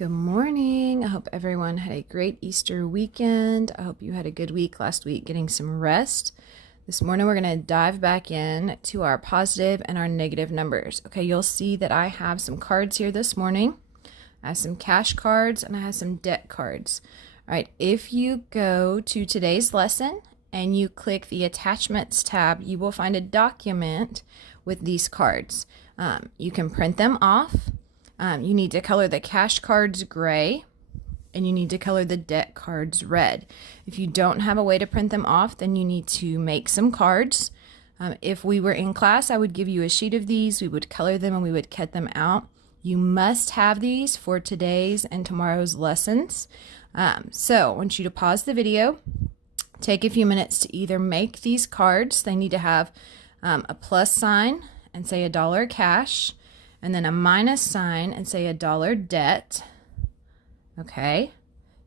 Good morning. I hope everyone had a great Easter weekend. I hope you had a good week last week getting some rest. This morning we're going to dive back in to our positive and our negative numbers. Okay, you'll see that I have some cards here this morning. I have some cash cards and I have some debt cards. All right, if you go to today's lesson and you click the attachments tab, you will find a document with these cards. You can print them off. You need to color the cash cards gray and you need to color the debt cards red. If you don't have a way to print them off, then you need to make some cards. If we were in class, I would give you a sheet of these. We would color them and we would cut them out. You must have these for today's and tomorrow's lessons. So I want you to pause the video, take a few minutes to either make these cards. They need to have a plus sign and say $1 cash, and then a minus sign and say $1 debt. Okay,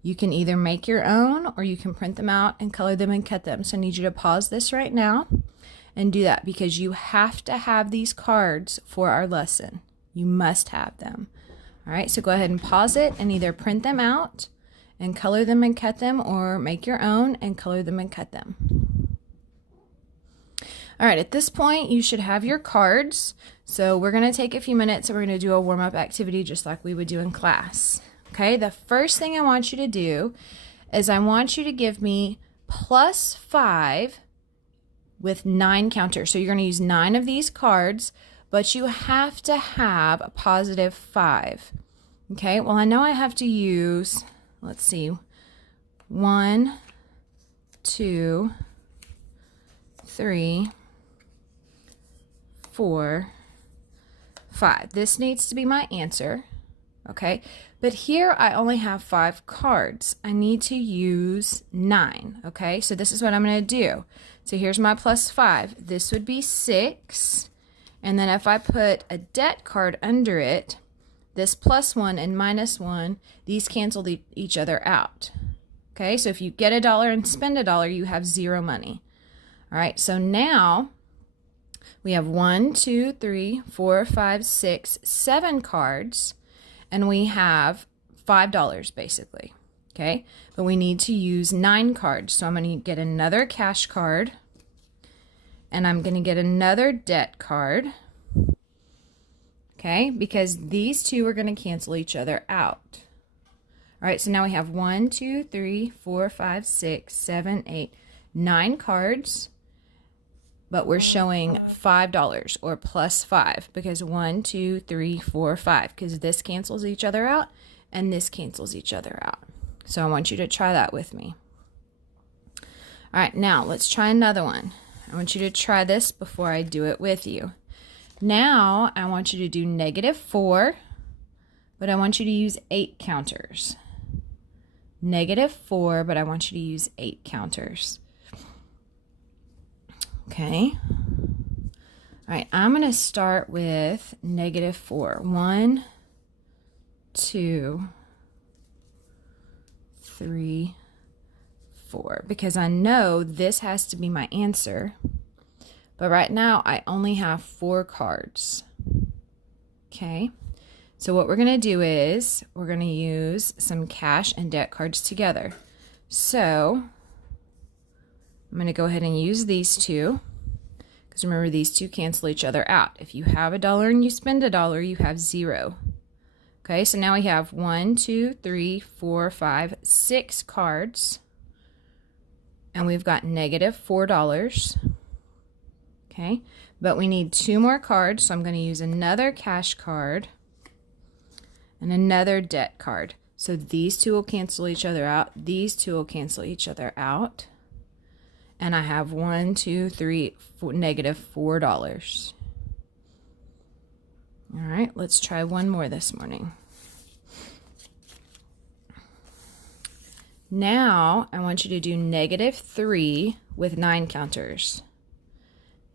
you can either make your own or you can print them out and color them and cut them. So I need you to pause this right now and do that because you have to have these cards for our lesson. You must have them. All right, so go ahead and pause it and either print them out and color them and cut them, or make your own and color them and cut them. All right, at this point, you should have your cards. So we're going to take a few minutes and we're going to do a warm-up activity just like we would do in class. Okay, the first thing I want you to do is I want you to give me +5 with 9 counters. So you're going to use 9 of these cards, but you have to have a +5. Okay, well, I know I have to use, let's see, 1, 2, 3, 4, 5. This needs to be my answer, okay? But here I only have 5 cards. I need to use 9, okay? So this is what I'm going to do. So here's my +5. This would be 6. And then if I put a debt card under it, this +1 and -1, these cancel each other out. Okay, so if you get $1 and spend $1, you have 0 money. All right, so now we have 1, 2, 3, 4, 5, 6, 7 cards, and we have $5 basically. Okay, but we need to use 9 cards. So I'm going to get another cash card, and I'm going to get another debt card. Okay, because these two are going to cancel each other out. All right, so now we have 1, 2, 3, 4, 5, 6, 7, 8, 9 cards, but we're showing $5 or +5 because 1, 2, 3, 4, 5, because this cancels each other out and this cancels each other out. So I want you to try that with me. All right, now let's try another one. I want you to try this before I do it with you. Now I want you to do -4, but I want you to use 8 counters. -4, but I want you to use 8 counters. Okay. All right, I'm going to start with -4. 1, 2, 3, 4, because I know this has to be my answer. But right now, I only have 4 cards. Okay, so what we're going to do is we're going to use some cash and debt cards together. So I'm going to go ahead and use these two, because remember, these two cancel each other out. If you have $1 and you spend $1, you have 0. Okay, so now we have 1, 2, 3, 4, 5, 6 cards, and we've got -$4. Okay, but we need 2 more cards, so I'm going to use another cash card and another debt card. So these two will cancel each other out. These two will cancel each other out. And I have 1, 2, 3, -$4. All right, let's try one more this morning. Now I want you to do -3 with 9 counters.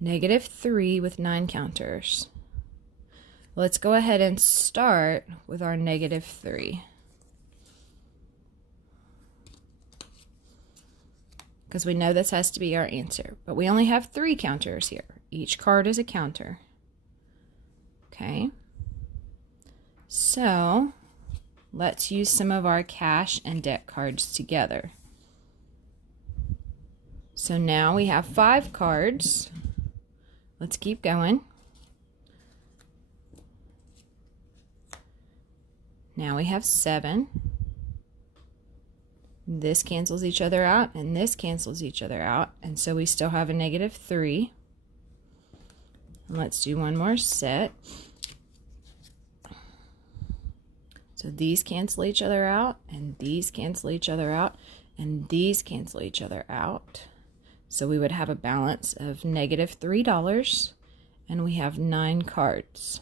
-3 with 9 counters. Let's go ahead and start with our -3. Because we know this has to be our answer. But we only have 3 counters here. Each card is a counter. Okay. So let's use some of our cash and debt cards together. So now we have 5 cards. Let's keep going. Now we have 7. This cancels each other out, and this cancels each other out, and so we still have a -3. And let's do one more set. So these cancel each other out, and these cancel each other out, and these cancel each other out. So we would have a balance of -$3, and we have 9 cards.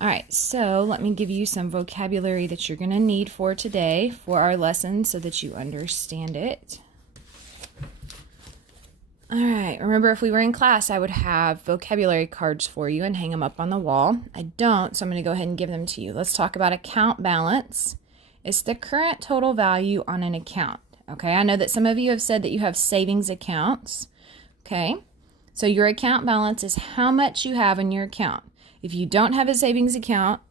All right, so let me give you some vocabulary that you're going to need for today for our lesson so that you understand it. All right, remember if we were in class, I would have vocabulary cards for you and hang them up on the wall. I don't, so I'm going to go ahead and give them to you. Let's talk about account balance. It's the current total value on an account. Okay, I know that some of you have said that you have savings accounts. Okay, so your account balance is how much you have in your account. If you don't have a savings account,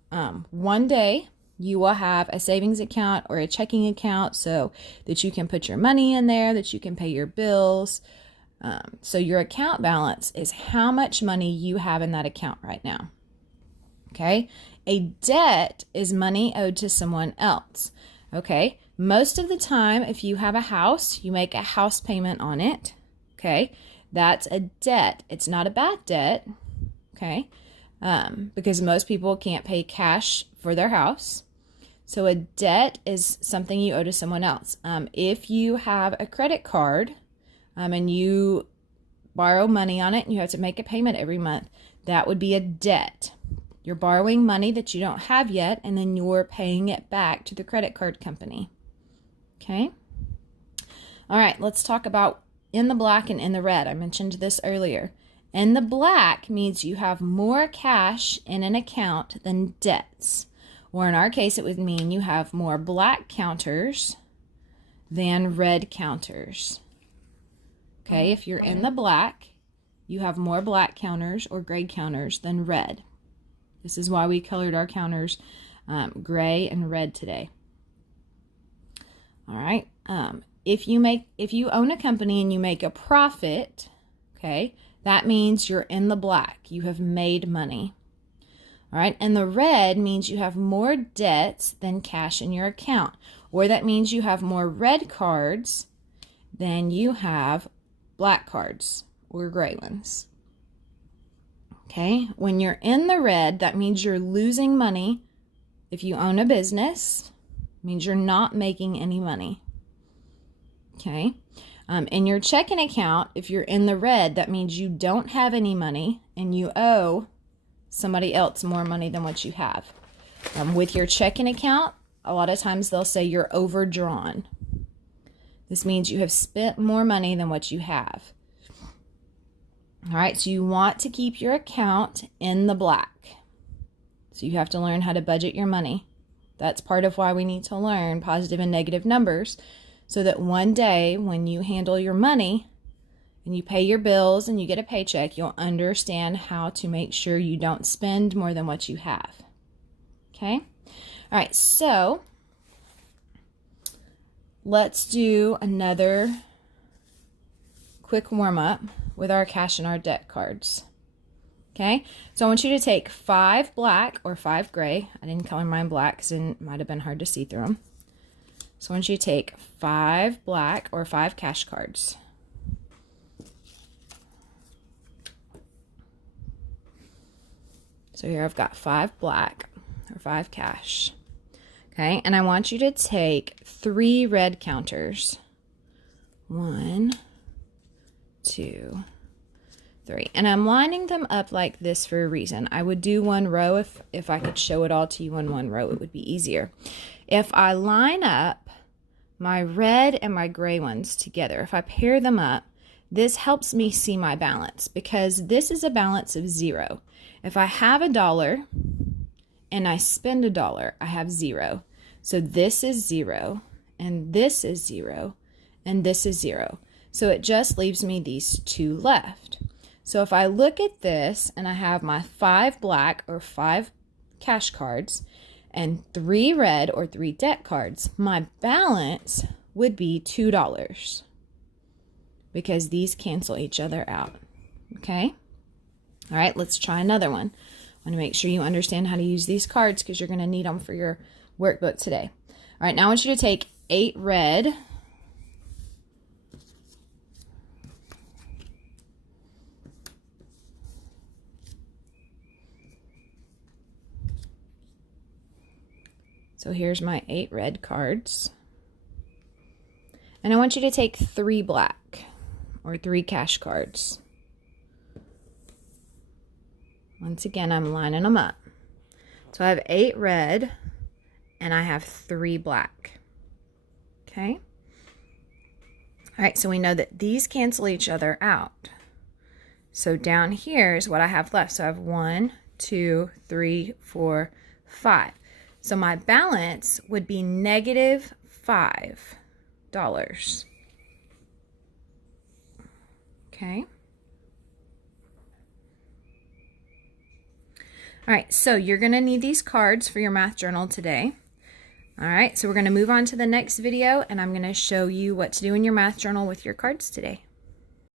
one day you will have a savings account or a checking account so that you can put your money in there, that you can pay your bills. So your account balance is how much money you have in that account right now. Okay, a debt is money owed to someone else. Okay, most of the time, if you have a house, you make a house payment on it. Okay, that's a debt. It's not a bad debt. Okay. Because most people can't pay cash for their house. So a debt is something you owe to someone else. If you have a credit card and you borrow money on it and you have to make a payment every month, that would be a debt. You're borrowing money that you don't have yet, and then you're paying it back to the credit card company. Okay? All right, let's talk about in the black and in the red. I mentioned this earlier. In the black means you have more cash in an account than debts. Or in our case, it would mean you have more black counters than red counters. Okay, if you're in the black, you have more black counters or gray counters than red. This is why we colored our counters gray and red today. All right, if you own a company and you make a profit, okay, that means you're in the black. You have made money. All right, and the red means you have more debts than cash in your account, or that means you have more red cards than you have black cards or gray ones. Okay, when you're in the red, that means you're losing money. If you own a business, it means you're not making any money. Okay. In your checking account, if you're in the red, that means you don't have any money and you owe somebody else more money than what you have. With your checking account, a lot of times they'll say you're overdrawn. This means you have spent more money than what you have. All right, so you want to keep your account in the black. So you have to learn how to budget your money. That's part of why we need to learn positive and negative numbers, so that one day when you handle your money and you pay your bills and you get a paycheck, you'll understand how to make sure you don't spend more than what you have. Okay? All right, so let's do another quick warm-up with our cash and our debt cards. Okay? So I want you to take 5 black or 5 gray. I didn't color mine black because it might have been hard to see through them. So I want you to take 5 black or 5 cash cards. So here I've got 5 black or 5 cash. Okay, and I want you to take 3 red counters. 1, 2, 3. And I'm lining them up like this for a reason. I would do one row if I could show it all to you in one row. It would be easier. If I line up my red and my gray ones together, if I pair them up, this helps me see my balance because this is a balance of 0. If I have $1 and I spend $1, I have 0. So this is 0, and this is 0, and this is 0. So it just leaves me these 2 left. So if I look at this and I have my 5 black or 5 cash cards, and 3 red or 3 deck cards, my balance would be $2 because these cancel each other out. Okay? All right, let's try another one. I want to make sure you understand how to use these cards because you're going to need them for your workbook today. All right, now I want you to take 8 red. So here's my 8 red cards. And I want you to take 3 black or 3 cash cards. Once again, I'm lining them up. So I have 8 red and I have 3 black. Okay? All right, so we know that these cancel each other out. So down here is what I have left. So I have 1, 2, 3, 4, 5. So my balance would be negative $5. Okay. All right, so you're going to need these cards for your math journal today. All right, so we're going to move on to the next video, and I'm going to show you what to do in your math journal with your cards today.